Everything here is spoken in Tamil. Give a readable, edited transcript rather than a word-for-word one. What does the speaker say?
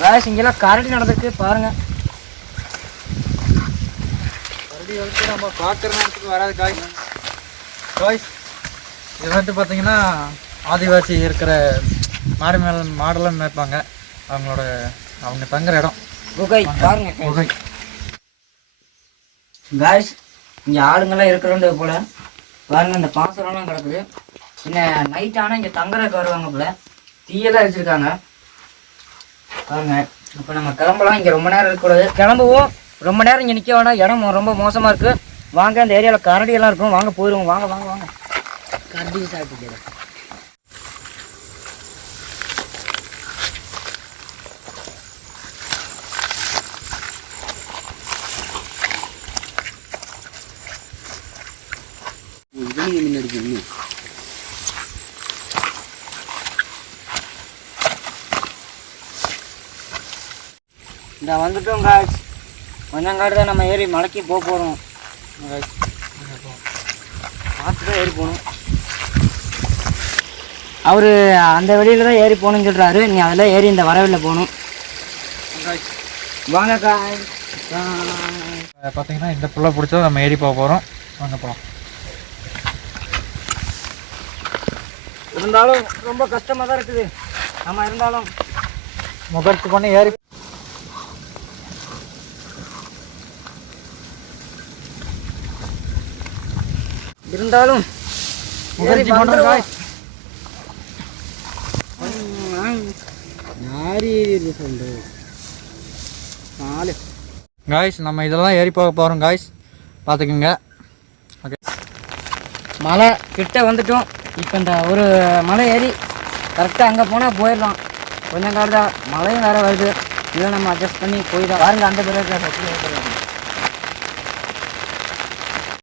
காய்ஸ் இங்கெல்லாம் கரடி நடந்துருக்கு பாருங்க. கரடி வந்து நம்ம பார்க்குற நேரத்துக்கு வராது காய்ஸ். காய்ஸ் இது வந்து பார்த்தீங்கன்னா ஆதிவாசி இருக்கிற மாடெல்லாம் மேய்ப்பாங்க. அவங்க தங்குற இடம் குகை பாருங்க. குகை. காய்ஸ் இங்கே ஆளுங்கெல்லாம் இருக்கிறோண்டு போல பாருங்க. இந்த பாசனம்லாம் கிடக்குது. இன்னும் நைட் ஆனால் இங்கே தங்குறதுக்கு வருவாங்க போல. தீயெல்லாம் வச்சுருக்காங்க பாருங்க. இப்போ நம்ம கிளம்பலாம். இங்கே ரொம்ப நேரம் இருக்கக்கூடாது. கிளம்புவோம். ரொம்ப நேரம் இங்கே நிற்க வேணாம். இடம் ரொம்ப மோசமாக இருக்குது. வாங்க அந்த ஏரியாவில் கரடியெல்லாம் இருக்கும். வாங்க போயிடுவோம். வாங்க வாங்க வாங்க. கரடி சாப்பிட்டு இந்த வந்துட்டோம் காய்ஸ். கொஞ்சம் காடு தான் நம்ம ஏறி மலைக்கு போக போகிறோம். பார்த்து தான் ஏறி போகணும். அவர் அந்த வெளியில் தான் ஏறி போகணுன்னு சொல்கிறாரு. நீ அதெல்லாம் ஏறி இந்த வரவில் போகணும். வாங்க காய். பார்த்தீங்கன்னா இந்த புல்லை பிடிச்சா நம்ம ஏறி போக போகிறோம். வாங்க போகலாம். இருந்தாலும் ரொம்ப கஷ்டமாக தான் இருக்குது. நம்ம இருந்தாலும் முகர்ச்சி பண்ணி ஏறி இருந்தாலும் முகர்ச்சி பண்ணுறோம். காய்ஸ் நம்ம இதெல்லாம் ஏறி போக போகிறோம் காய்ஸ், பார்த்துக்குங்க. ஓகே, மலை கிட்ட வந்துட்டோம். இப்போ இந்த ஒரு மலை ஏறி கரெக்டாக அங்கே போனால் போயிடலாம். கொஞ்சம் காலம் தான். மழையும் வேறு வருது. இதை நம்ம அட்ஜஸ்ட் பண்ணி போயிடலாம். பாருங்க அந்த பிறகு